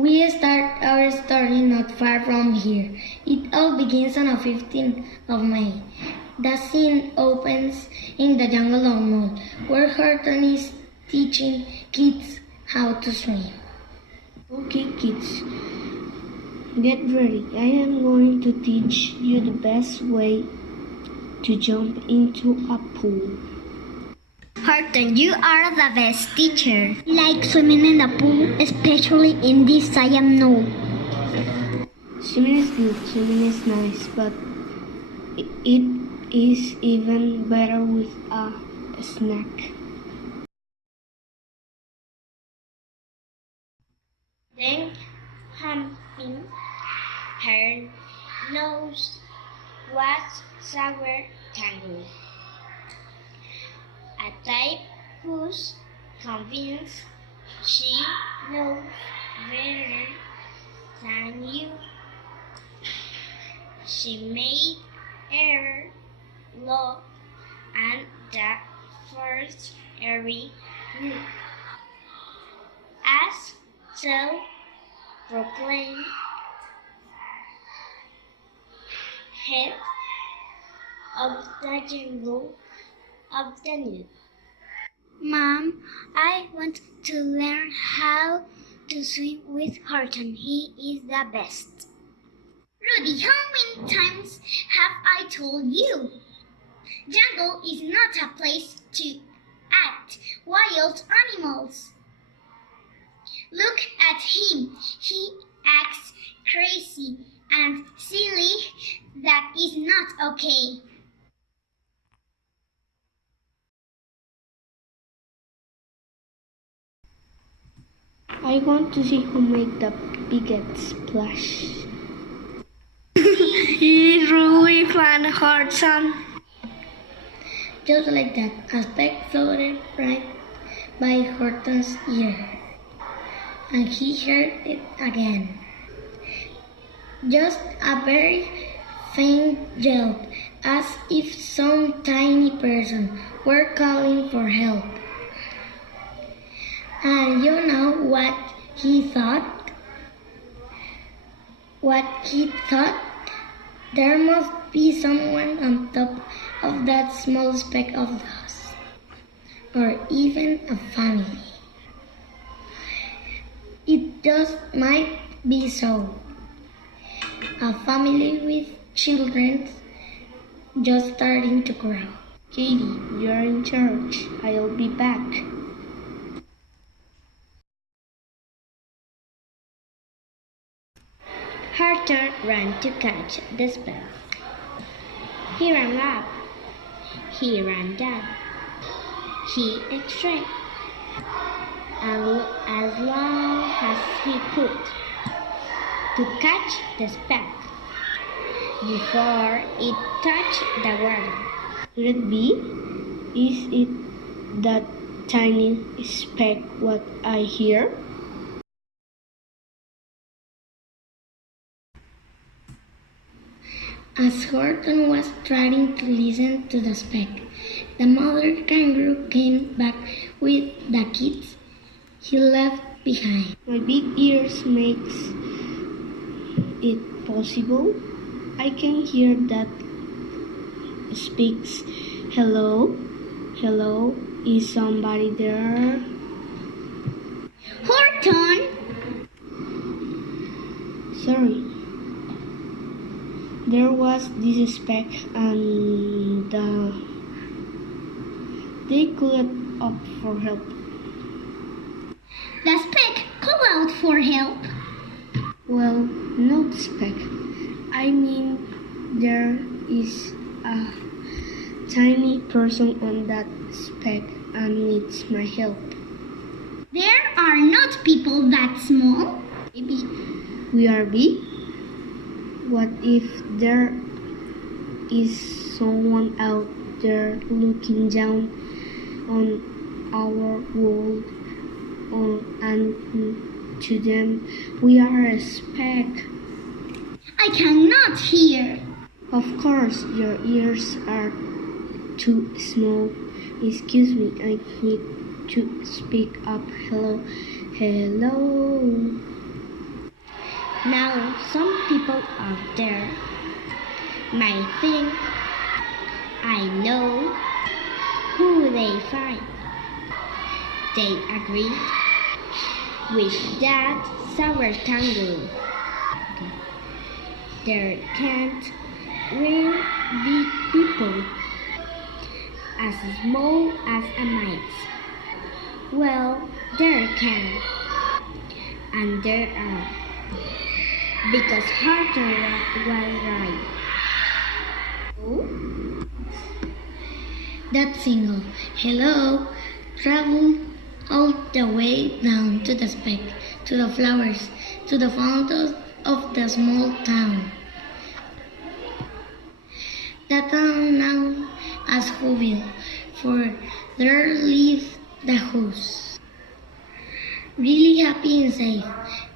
We start our story not far from here. It all begins on the 15th of May. The scene opens in the jungle of Mall, where Horton is teaching kids how to swim. Okay, kids, get ready. I am going to teach you the best way to jump into a pool. Horton, you are the best teacher. I like swimming in the pool, especially in this Siam know. Swimming is good, swimming is nice, but it is even better with a snack. Then, humping her nose was sour tango. A type who's convinced she knows better than you. She made her look and the first airy look. As so proclaimed head of the jungle of the nude. Mom, I want to learn how to swim with Horton. He is the best. Rudy, how many times have I told you? Jungle is not a place to act wild animals. Look at him. He acts crazy and silly. That is not okay. I want to see who made the biggest splash. It's really fun, Horton. Just like that, a speck floated right by Horton's ear, and he heard it again. Just a very faint yelp, as if some tiny person were calling for help. And you know what he thought? There must be someone on top of that small speck of dust, or even a family. It just might be so. A family with children just starting to grow. Katie, you are in charge. I'll be back. Horton ran to catch the speck. He ran up. He ran down. He extracted as long as he could to catch the speck before it touched the water. Could it be? Is it that tiny speck what I hear? As Horton was trying to listen to the speck, the mother kangaroo came back with the kids he left behind. My big ears makes it possible. I can hear that speaks. Hello? Hello? Is somebody there? Horton! Sorry. There was this speck and they called up for help. The speck called out for help. Well, not speck. I mean, there is a tiny person on that speck and needs my help. There are not people that small. Maybe we are big. What if there is someone out there looking down on our world and to them we are a speck? I cannot hear. Of course, your ears are too small. Excuse me, I need to speak up. Hello. Hello. Now, some people out there might think I know who they find. They agree with that sour tango. There can't really be people as small as a mice. Well, there can, and there are, because Horton was right. That single, hello, traveled all the way down to the speck, to the flowers, to the fountains of the small town. The town now as Hoville, for there lived the house. Really happy and safe,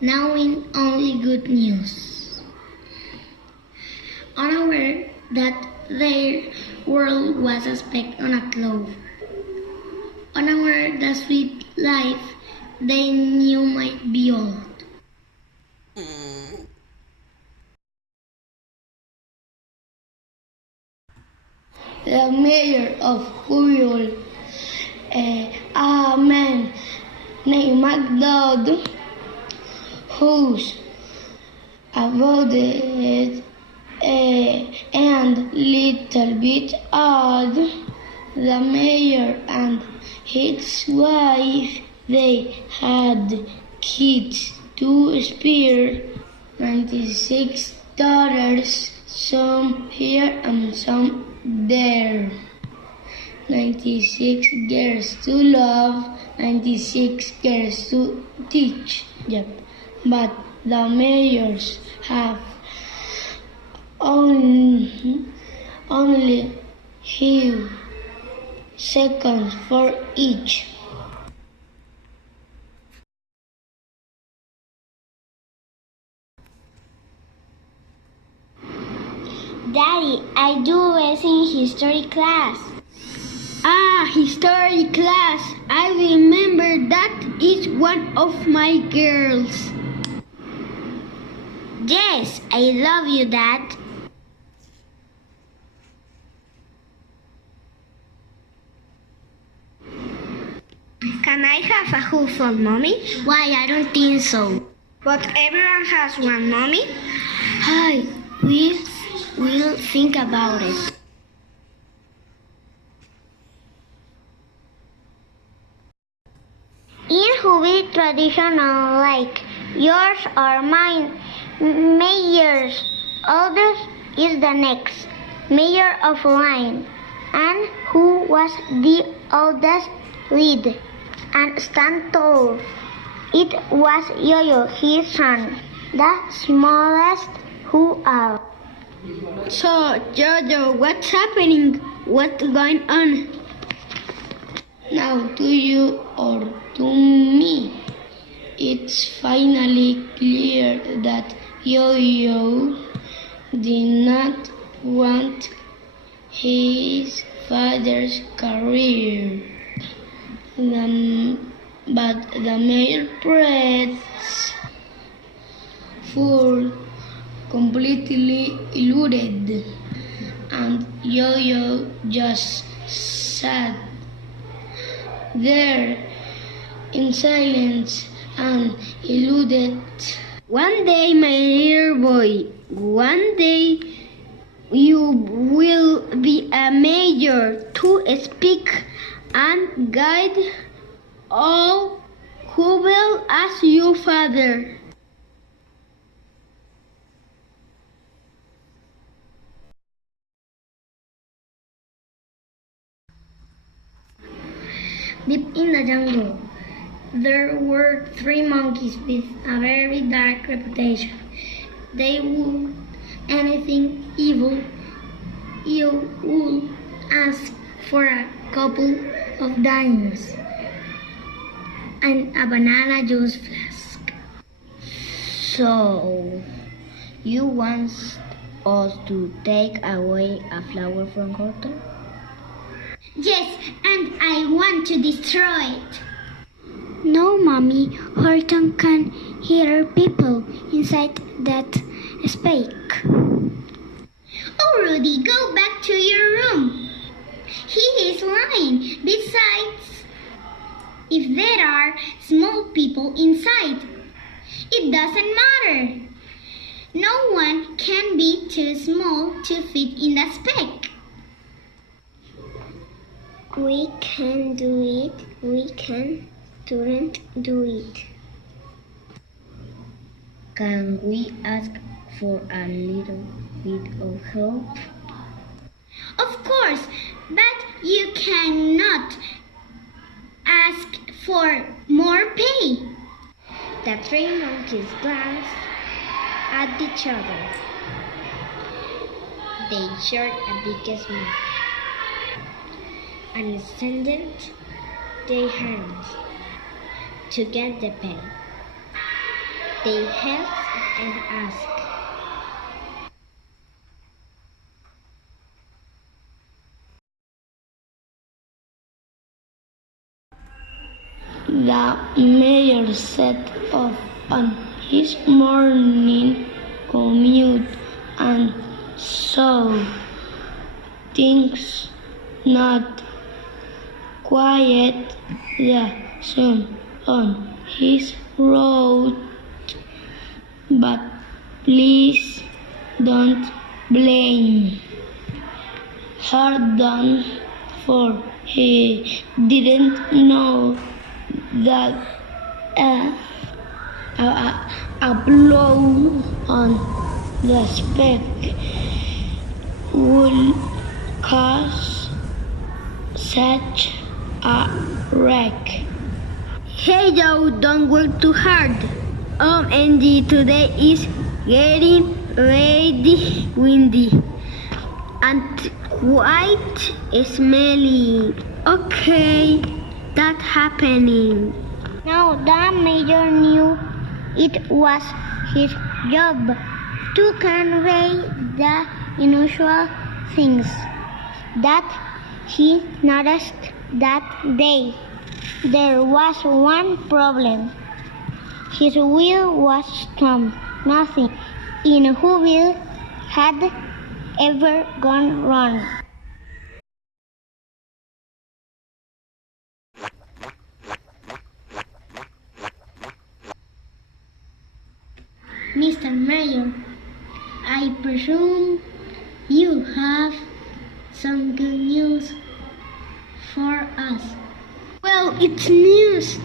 knowing only good news. Unaware that their world was a speck on a cloud. Unaware the sweet life they knew might be old. The mayor of Hoville, a man named MacDonald, who's about it and little bit odd. The mayor and his wife, they had kids, two spare, 96 daughters, some here and some there. 96 girls to love, 96 girls to teach. Yep. But the mayors have only few seconds for each. Daddy, I do was in history class. Ah, history class. I remember that is one of my girls. Yes, I love you, Dad. Can I have a hoofball, Mommy? Why, I don't think so. But everyone has one, Mommy. Hi, we'll think about it. In Hubi traditional like yours or mine, mayor's oldest is the next mayor of line, and who was the oldest lead and stand tall. It was Yo-Yo, his son, the smallest who are. So, Jojo, what's happening? What's going on? Now to you or to me, it's finally clear that Yo-Yo did not want his father's career. But the mayor pressed for completely eluded, and Yo-Yo just sat there in silence and eluded. One day, my dear boy, one day you will be a mayor to speak and guide all who will as your father. Deep in the jungle, there were 3 monkeys with a very dark reputation. They would anything evil. You would ask for a couple of dimes and a banana juice flask. So, you want us to take away a flower from Horton? Yes, and I want to destroy it. No, Mommy. Horton can hear people inside that speak. Oh, Rudy, go back to your room. He is lying. Besides, if there are small people inside, it doesn't matter. No one can be too small to fit in the speck. We can do it. We can't do it. Can we ask for a little bit of help? Of course, but you cannot ask for more pay. The three monkeys glanced at each other. They shared a big smile and extended their hands to get the pay. They held and asked, The mayor set off on his morning commute and saw things not quite the same on his road. But please don't blame Horton, for he didn't know that a blow on the speck would cause such a wreck. Hey Joe, don't work too hard. OMG, today is getting really windy and quite smelly. Okay, that's happening. now the mayor knew it was his job to convey the unusual things that he noticed that day. There was one problem. His wheel was strong. Nothing in Whoville had ever gone wrong. Mr. Mayor, I presume you have some good news for us. Well, it's news.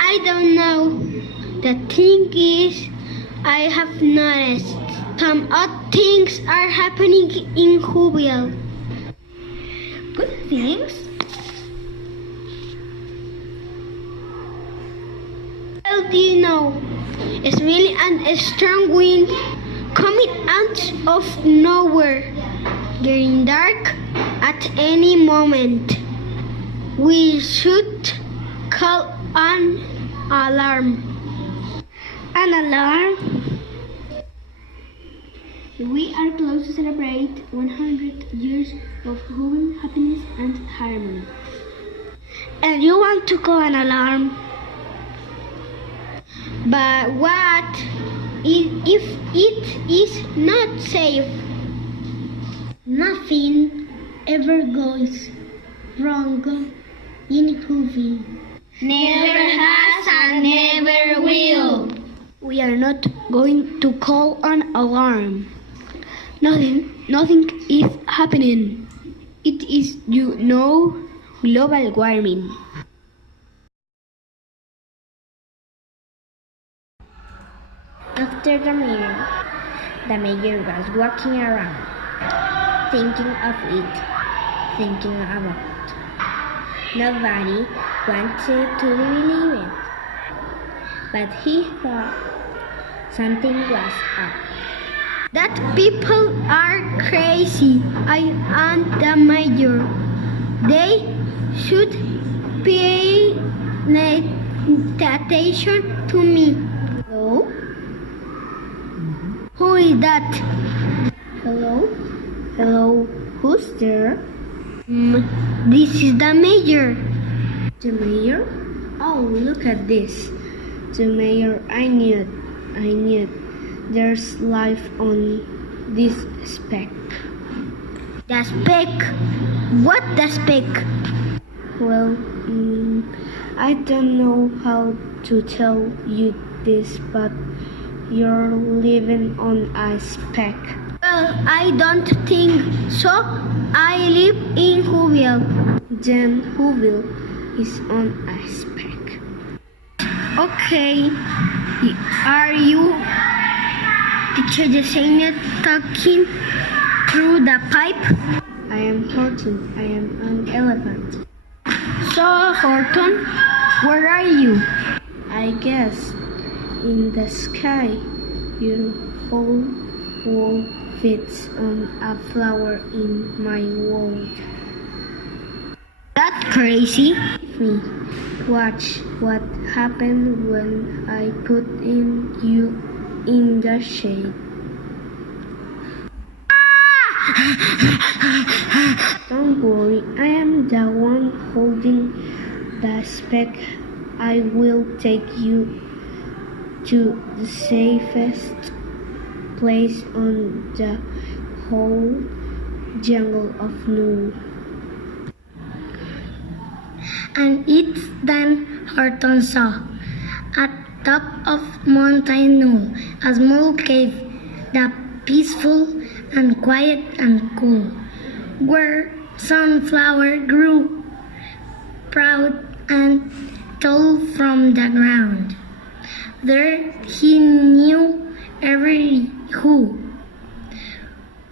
I don't know. The thing is, I have noticed some odd things are happening in Whoville. Good things? How do you know? It's really a strong wind coming out of nowhere, getting dark at any moment. We should call an alarm. An alarm? We are close to celebrate 100 years of human happiness and harmony. And you want to call an alarm? But what if it is not safe? Nothing ever goes wrong in Whoville. Never has and never will. We are not going to call an alarm. Nothing is happening. It is, global warming. After the mayor was walking around, thinking of it, thinking about. Nobody wanted to believe it, but he thought something was up. That people are crazy. I am the mayor. They should pay attention to me. Hello? Who is that? Hello? Hello, Who's there? This is the mayor. The mayor? Oh, look at this. the mayor, I knew it. There's life on this speck. The speck? What the speck? Well, I don't know how to tell you this, but you're living on a speck. Well, I don't think so. I live in Whoville. Then Whoville is on a speck. Okay. Are you, teacher Yesenia, talking through the pipe? I am Horton. I am an elephant. So, Horton, where are you? I guess in the sky. Your whole world fits on a flower in my world. That's crazy. Me. Watch what happened when I put you in the shade. Don't worry, I am the one holding the speck. I will take you to the safest place on the whole jungle of Noor. And it's then Horton saw, at top of Mountain Knoll, a small cave, that peaceful and quiet and cool, where sunflower grew, proud and tall from the ground. There he knew every who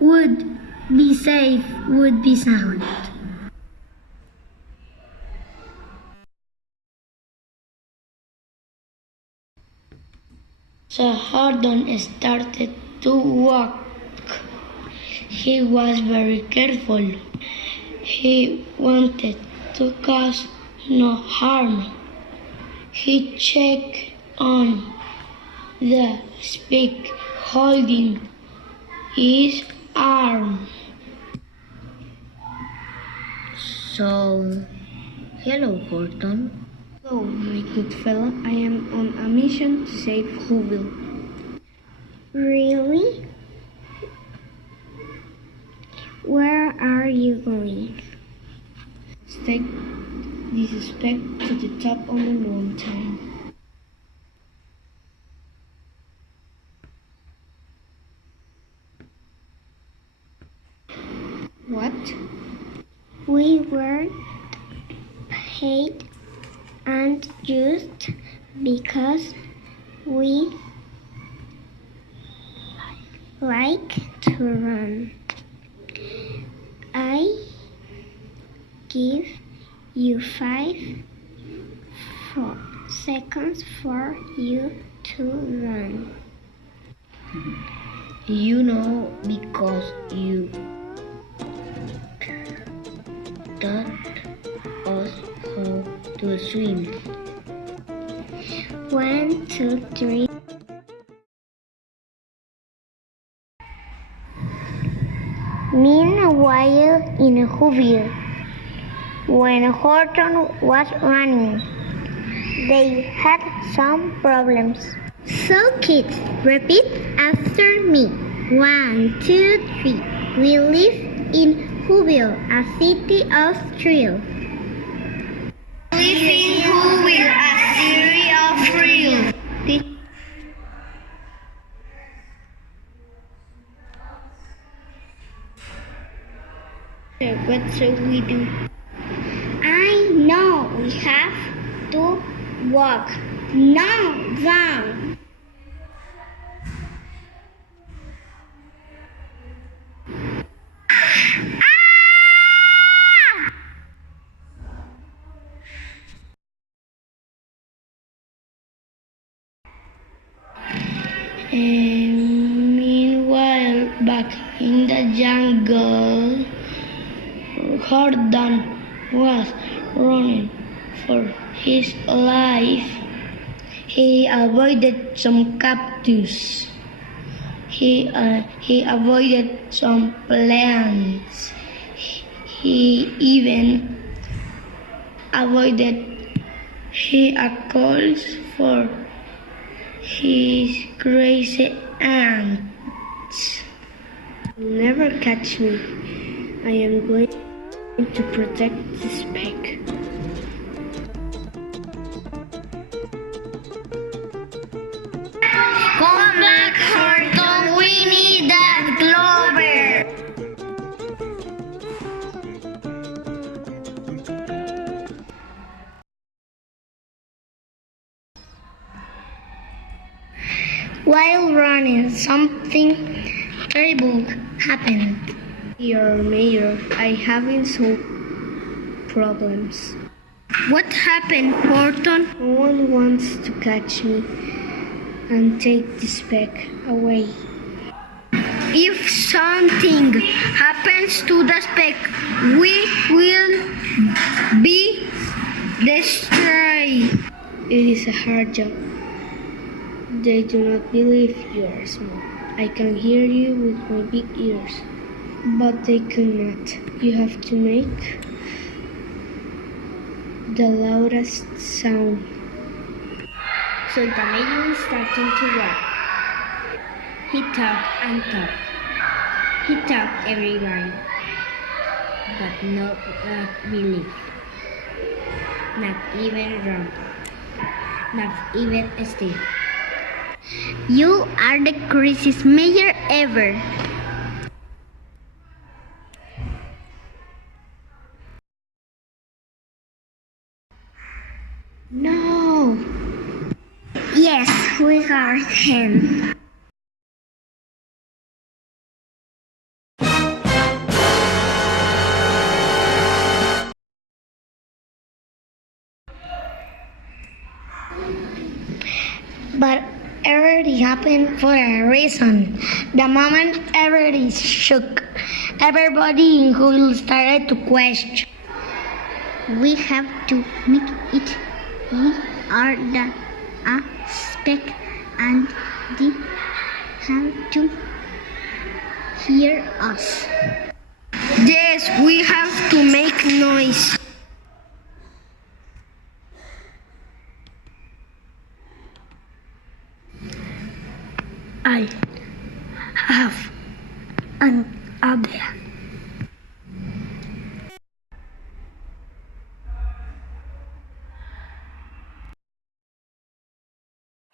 would be safe, would be sound. So Horton started to walk. He was very careful. He wanted to cause no harm. He checked on the speck, holding his arm. So, hello, Horton. Hello, my good fella. I am on a mission to save Whoville. Really? Where are you going? Let's take this speck to the top of the mountain. What? We were paid and used because we like to run. I give you 4 seconds for you to run. You know, because you taught us how to swim. 1, 2, 3. Meanwhile, in Whoville, when Horton was running, they had some problems. So kids, repeat after me. 1, 2, 3. We live in Whoville, a city of thrill. Live in Whoville, a city of thrill. What shall we do? I know we have to walk. No, run. And meanwhile, back in the jungle, Horton was running for his life. He avoided some cactus. He avoided some plants. He even avoided calls for His crazy ants. Never catch me. I am going to protect the speck. Come back, Horton. We need that clover. While running, something terrible happened. Your mayor, I haven't solved problems. What happened, Horton? No one wants to catch me and take the speck away. If something happens to the speck, we will be destroyed. It is a hard job. They do not believe you are small. I can hear you with my big ears, but they cannot. You have to make the loudest sound. So the mayor is starting to work. He talked and talked. He talked everybody, but not believe. Not even Ron. Not even Steve. You are the craziest mayor ever. No! Yes, we are him. But everything happened for a reason. The moment everything shook, everybody in school started to question. We have to make it. We are the speck and they have to hear us. Yes, we have to make noise. I have an idea.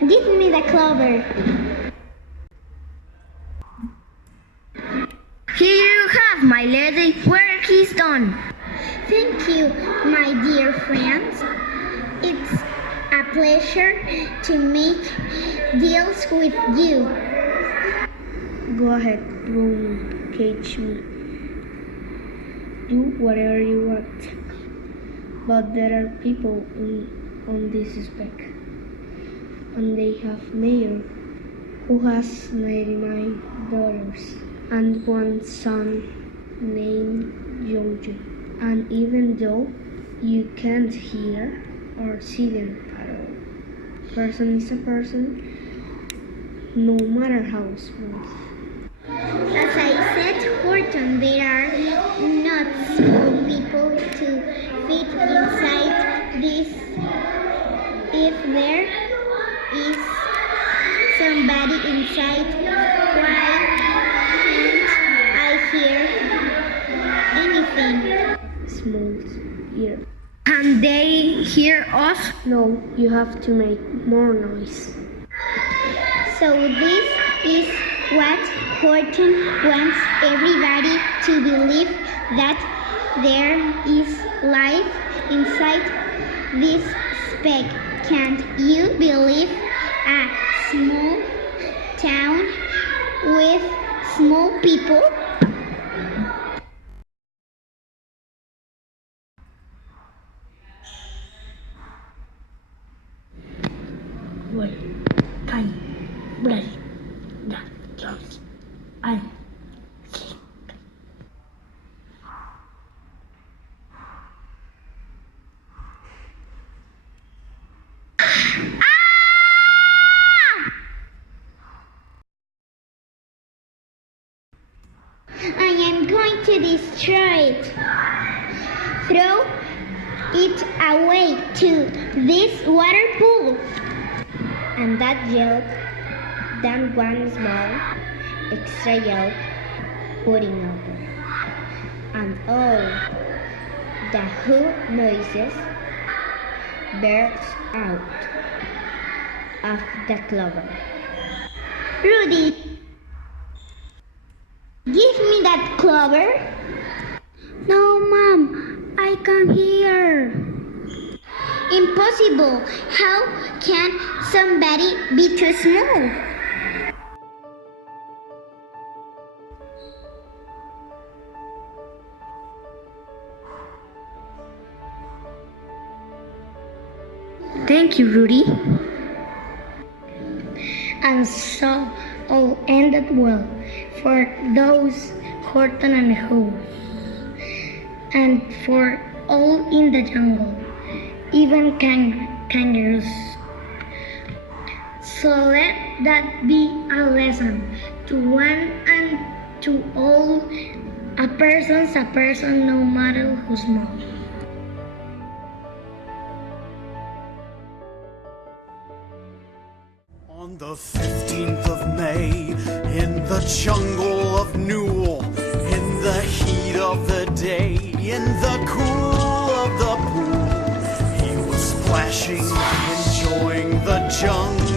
Give me the clover. Here you have, my lady. Work is done. Thank you, my dear friends. It's a pleasure to make deals with you. Go ahead, Roman, cage me. Do whatever you want. But there are people on this spec. And they have mayor who has 99 daughters and one son named Jojo. And even though you can't hear or see them at all, person is a person, no matter how small. As I said, Horton, there are not small people to fit inside this. If there is somebody inside, why can't I hear anything? Small ear. Can they hear us? No, you have to make more noise. So this is what Horton wants everybody to believe, that there is life inside this speck. Can't you believe a small town with small people? Well, time, break the drums. I'm sick. I am going to destroy it. Throw it away to this water pool. and that yelled, then one small, extra yelled, putting over, and all the whole noises burst out of the clover. Rudy, give me that clover. No, Mom, I can't hear. Impossible. How can somebody be too small? Thank you, Rudy. And so all ended well for those Horton and Hoes, and for all in the jungle, even kangaroos. So let that be a lesson to one and to all. A person's a person, no matter who small. On the 15th of May, in the jungle of Newell, in the heat of the day, in the cool of the pool, he was splashing, enjoying the jungle.